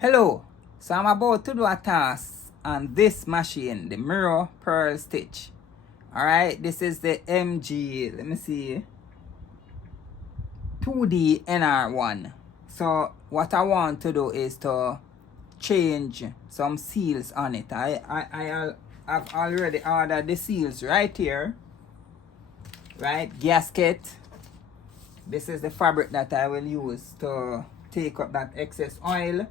Hello, so I'm about to do a task on this machine, the Merrow Purl stitch. Alright, this is the MG, let me see, 2DNR-1. So what I want to do is to change some seals on it. I've already ordered the seals right here. Right, gasket. This is the fabric that I will use to take up that excess oil.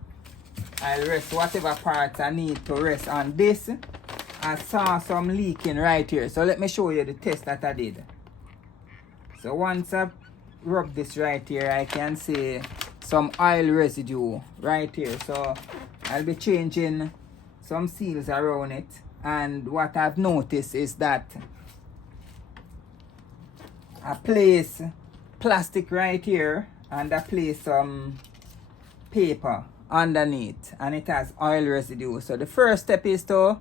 I'll rest whatever parts I need to rest on this. I saw some leaking right here, so let me show you the test that I did. So once I rub this right here, I can see some oil residue right here. So I'll be changing some seals around it, and what I've noticed is that I place plastic right here and I place some paper underneath, and it has oil residue. So the first step is to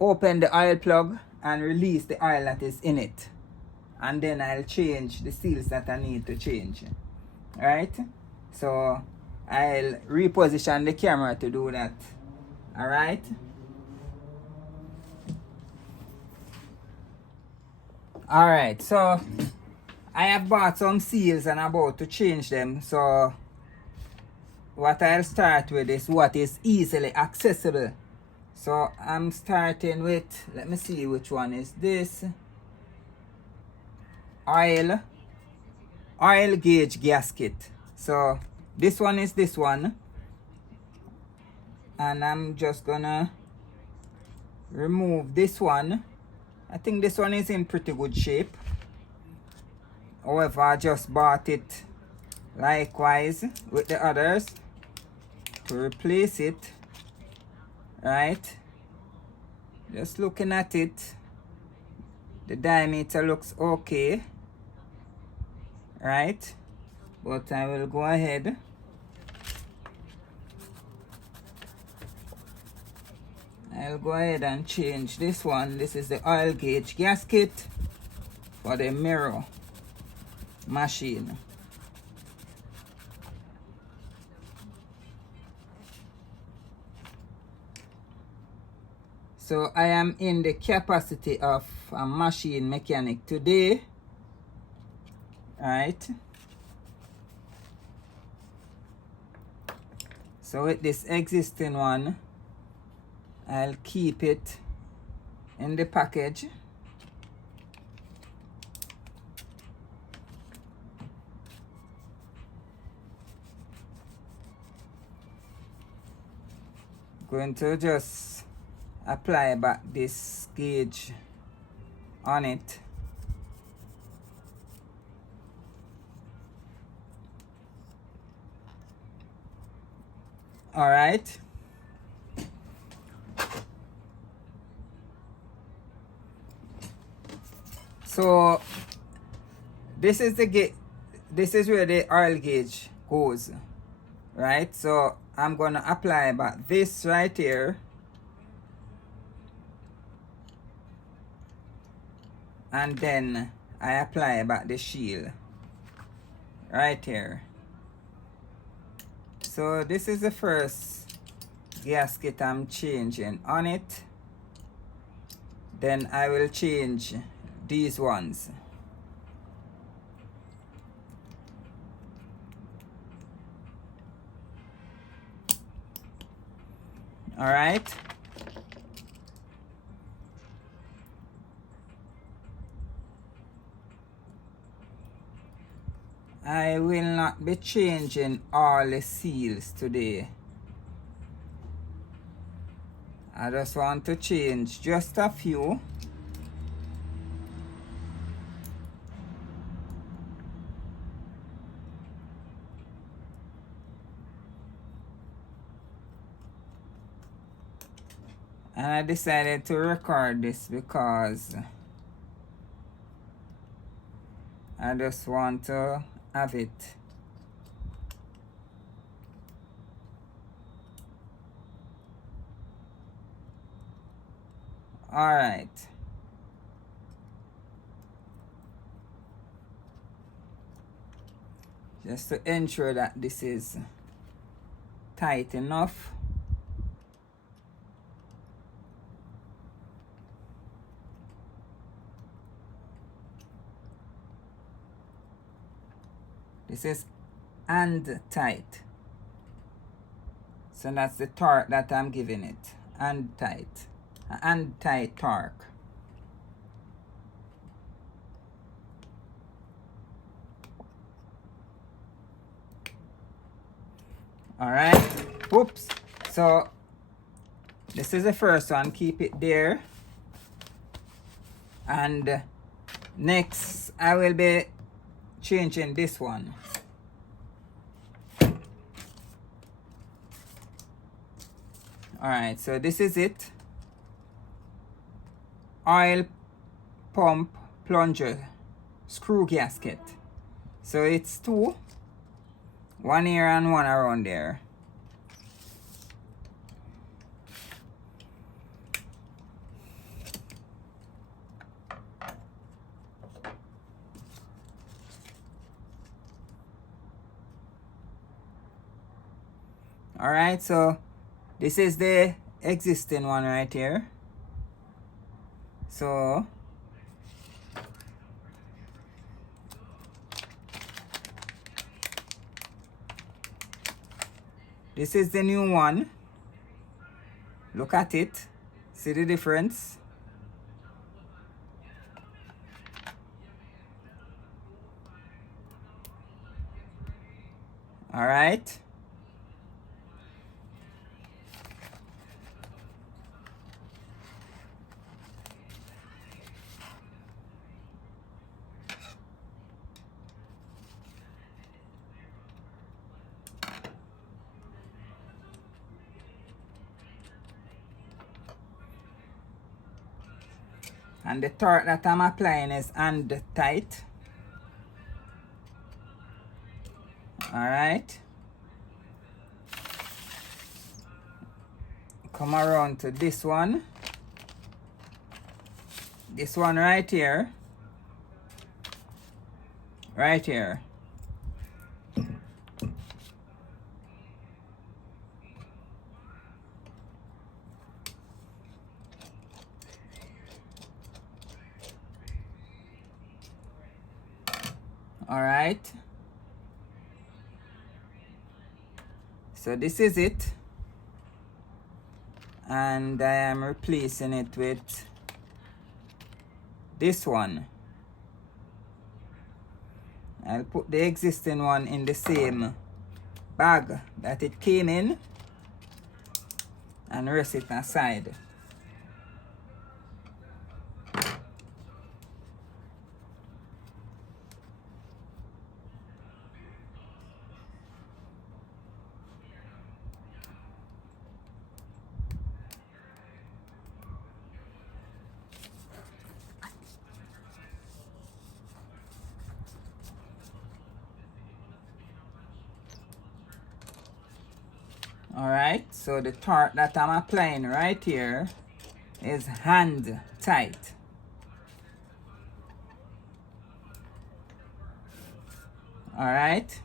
open the oil plug and release the oil that is in it, and then I'll change the seals that I need to change. Alright, so I'll reposition the camera to do that. Alright, so I have bought some seals and I'm about to change them. So what I'll start with is what is easily accessible. So I'm starting with, let me see which one is this. Oil gauge gasket. So this one is this one. And I'm just gonna remove this one. I think this one is in pretty good shape. However, I just bought it likewise with the others to replace it. Right, just looking at it, the diameter looks okay, right? But I will go ahead and change this one. This is the oil gauge gasket for the Merrow machine. So I am in the capacity of a machine mechanic today. Alright. So with this existing one, I'll keep it in the package. Going to just apply back this gauge on it. All right. So this is where the oil gauge goes, right? So I'm gonna apply back this right here. And then I apply back the shield right here. So this is the first gasket I'm changing on it. Then I will change these ones. All right. I will not be changing all the seals today. I just want to change just a few. And I decided to record this because I just want to have it. All right. Just to ensure that this is tight enough. This is and tight. So that's the torque that I'm giving it. And tight torque. Alright. Oops. So this is the first one. Keep it there. And next I will be changing this one. Alright, so this is it. Oil pump plunger screw gasket. So it's two. One here and one around there. Alright, so this is the existing one right here. So this is the new one. Look at it. See the difference? All right. And the torque that I'm applying is and tight. Alright. Come around to this one. This one right here. Right here. All right, so this is it, and I am replacing it with this one. I'll put the existing one in the same bag that it came in and rest it aside. Alright, so the torque that I'm applying right here is hand tight. Alright.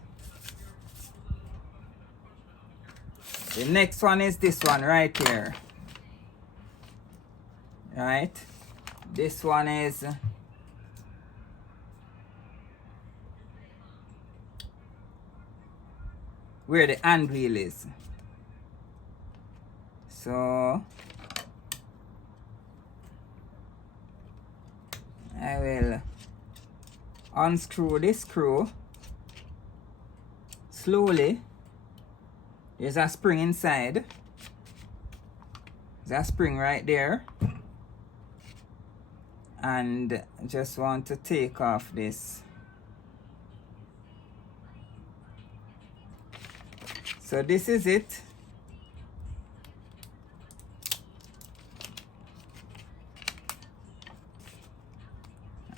The next one is this one right here. Right? This one is where the hand wheel is. So I will unscrew this screw slowly. There's a spring inside. There's a spring right there. And just want to take off this. So this is it.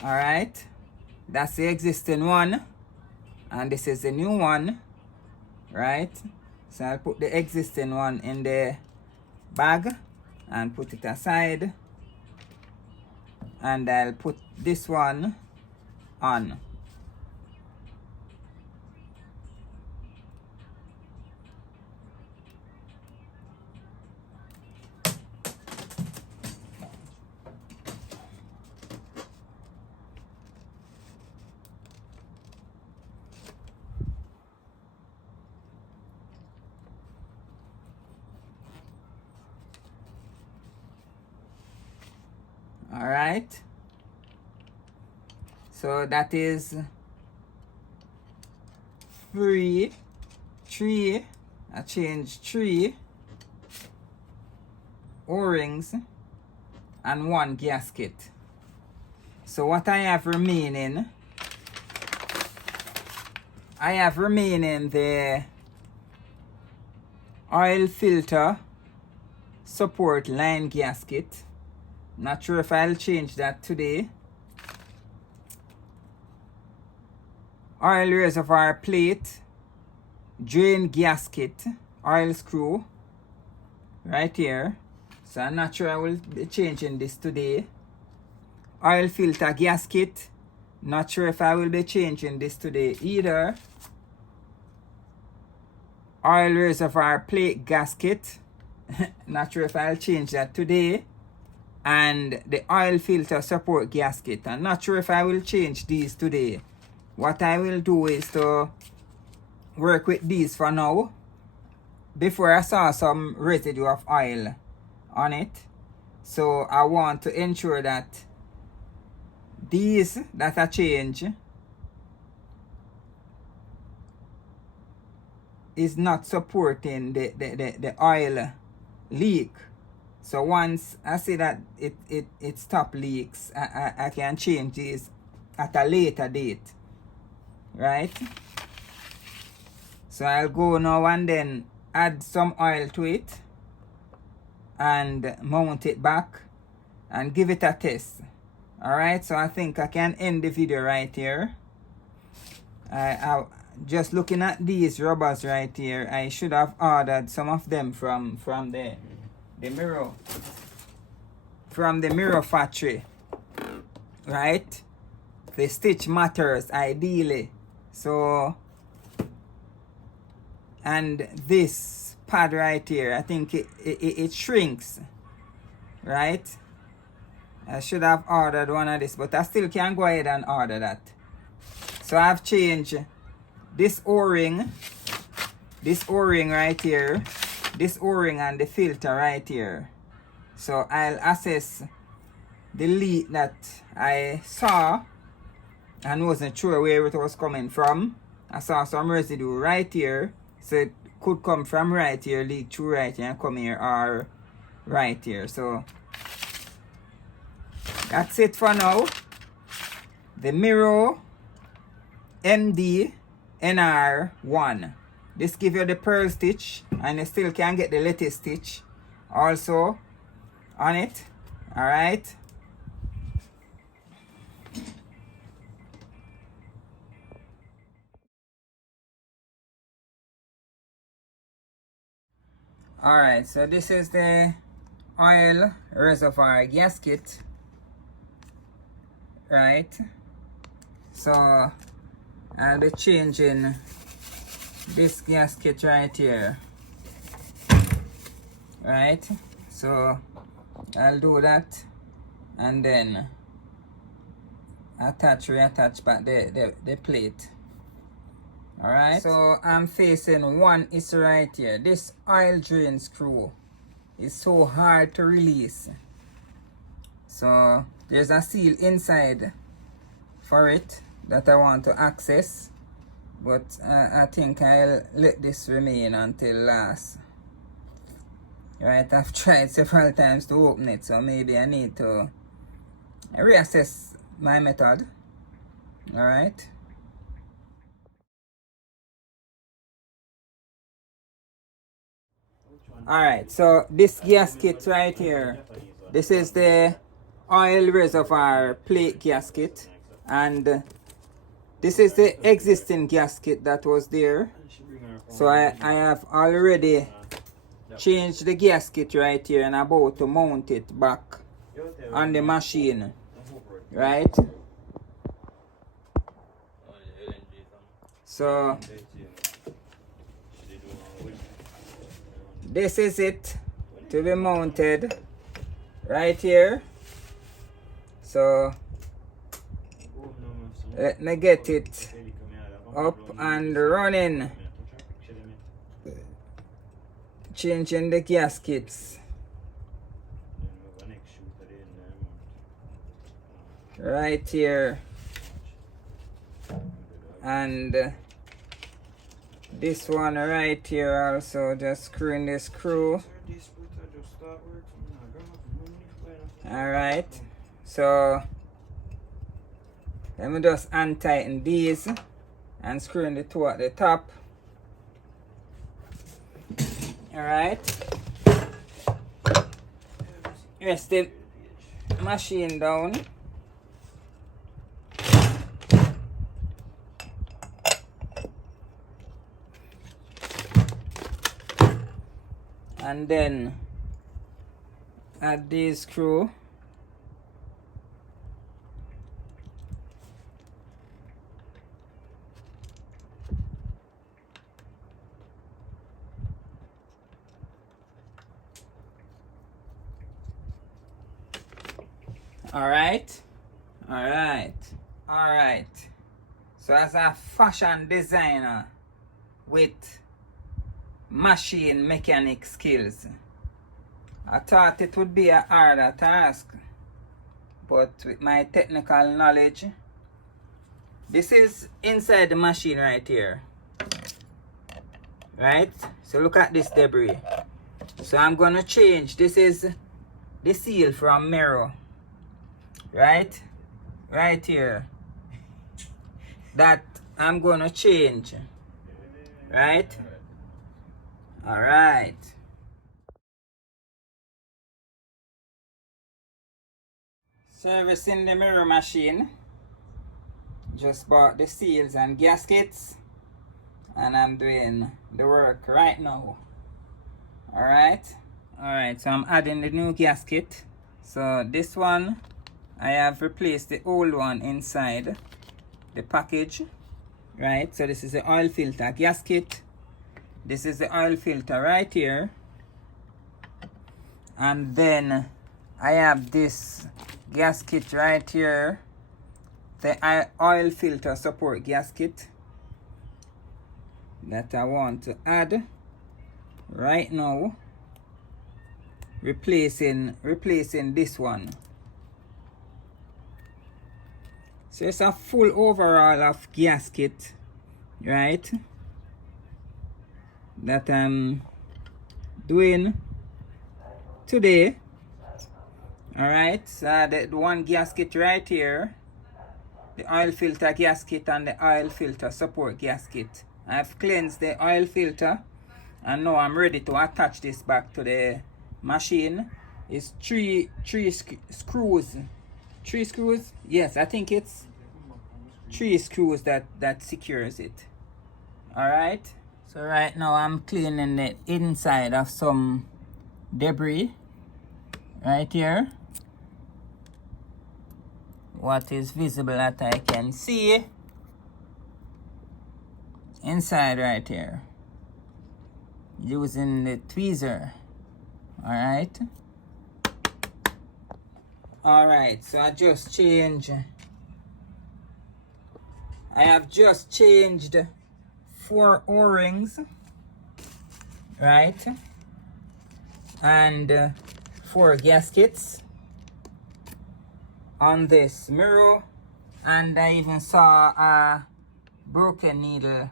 All right, that's the existing one, and this is the new one, right? So I'll put the existing one in the bag and put it aside, and I'll put this one on. All right, so that is 3 I changed 3 O-rings and 1 gasket. So what I have remaining, the oil filter support line gasket. Not sure if I'll change that today. Oil reservoir plate, drain gasket, oil screw right here. So I'm not sure I will be changing this today. Oil filter gasket, not sure if I will be changing this today either. Oil reservoir plate gasket, not sure if I'll change that today. And the oil filter support gasket, I'm not sure if I will change these today. What I will do is to work with these for now. Before I saw some residue of oil on it, so I want to ensure that these that I change is not supporting the oil leak. So once I see that it stop leaks, I can change these at a later date, right? So I'll go now and then add some oil to it and mount it back and give it a test. All right, so I think I can end the video right here. I just looking at these rubbers right here, I should have ordered some of them from the Merrow, from the Merrow factory, right? The stitch matters ideally. So, and this pad right here, I think it shrinks, right? I should have ordered one of this, but I still can go ahead and order that. So I've changed this O-ring right here, this O-ring and the filter right here. So I'll assess the leak that I saw and wasn't sure where it was coming from. I saw some residue right here, so it could come from right here, leak through right here and come here, or right here. So that's it for now. The Merrow MG-2DNR-1. This gives you the pearl stitch, and you still can get the lattice stitch also on it. All right. All right, so this is the oil reservoir gasket, right? So I'll be changing this gasket right here, right? So I'll do that and then reattach back the plate. All right, so I'm facing one issue right here. This oil drain screw is so hard to release. So there's a seal inside for it that I want to access, but I think I'll let this remain until last. Right, I've tried several times to open it, so maybe I need to reassess my method. All right. Alright, so this gasket right here, this is the oil reservoir plate gasket, and this is the existing gasket that was there. So I have already changed the gasket right here and about to mount it back on the machine, right? So this is it to be mounted right here. So let me get it up and running. Changing the gaskets. right here, and this one right here also. Just screw in the screw. Alright, so let me just untighten these and screw in the two at the top. Alright, rest the machine down. And then add this screw. Alright. So as a fashion designer with machine mechanic skills, I thought it would be a harder task, but with my technical knowledge, this is inside the machine right here. Right? So look at this debris. So I'm gonna change. This is the seal from Merrow. Right here, that I'm gonna change. Right. All right. Servicing the mirror machine. Just bought the seals and gaskets, and I'm doing the work right now. All right. So I'm adding the new gasket. So this one, I have replaced the old one inside the package, right? So this is the oil filter gasket. This is the oil filter right here. And then I have this gasket right here, the oil filter support gasket that I want to add right now, replacing this one. So it's a full overhaul of gasket, right, that I'm doing today. Alright, so the one gasket right here, the oil filter gasket and the oil filter support gasket. I've cleansed the oil filter, and now I'm ready to attach this back to the machine. It's three screws. 3 screws? Yes, I think it's 3 screws that secures it. Alright, so right now I'm cleaning the inside of some debris right here. What is visible that I can see inside right here, using the tweezer. Alright, so I have just changed 4 O-rings, right, and 4 gaskets on this Merrow, and I even saw a broken needle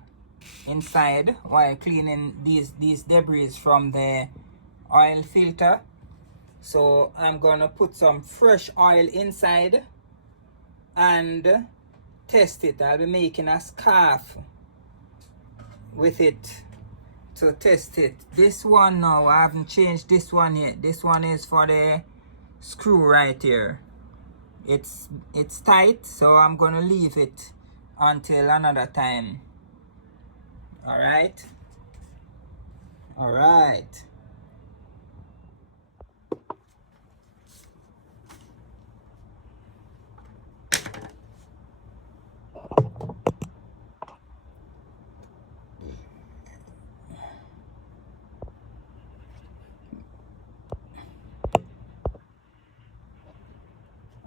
inside while cleaning these debris from the oil filter. So I'm gonna put some fresh oil inside and test it. I'll be making a scarf with it to test it. This one now, I haven't changed this one yet. This one is for the screw right here. It's tight, so I'm gonna leave it until another time. Alright.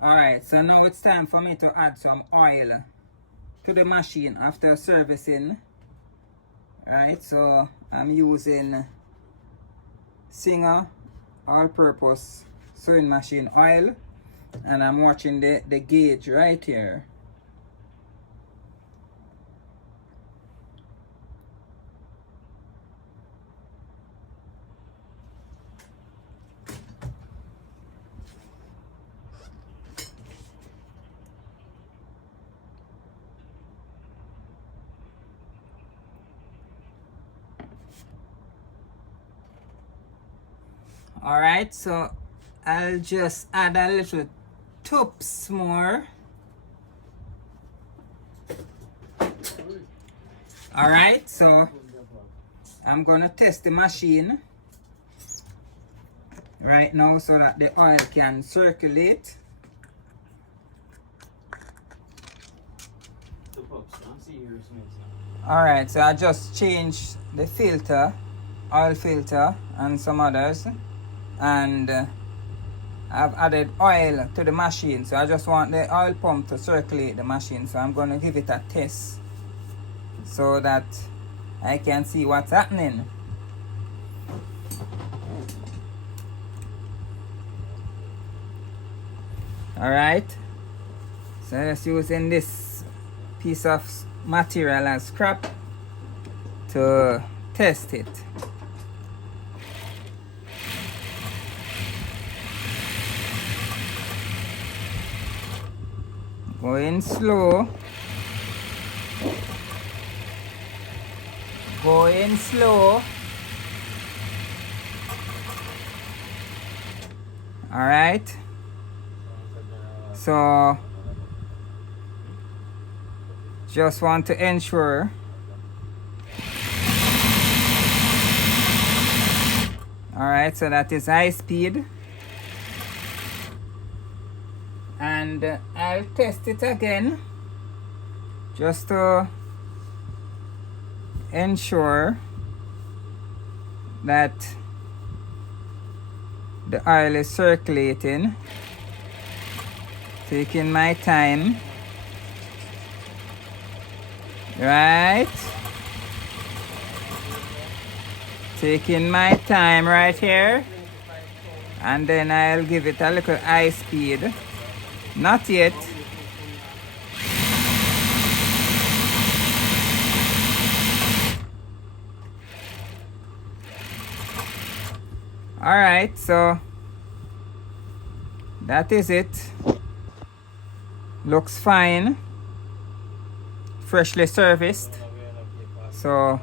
Alright, so now it's time for me to add some oil to the machine after servicing. Alright, so I'm using Singer all-purpose sewing machine oil, and I'm watching the gauge right here. Alright, so I'll just add a little tubes more. Alright, so I'm gonna test the machine right now so that the oil can circulate. Alright, so I just changed the filter, oil filter, and some others, and I've added oil to the machine, so I just want the oil pump to circulate the machine. So I'm going to give it a test so that I can see what's happening. Alright, so just using this piece of material as scrap to test it. Going slow. Going slow. Alright. So just want to ensure. Alright, so that is high speed. And I'll test it again just to ensure that the oil is circulating. Taking my time. Right? Taking my time right here. And then I'll give it a little high speed. Not yet. Alright, so that is it. Looks fine. Freshly serviced. So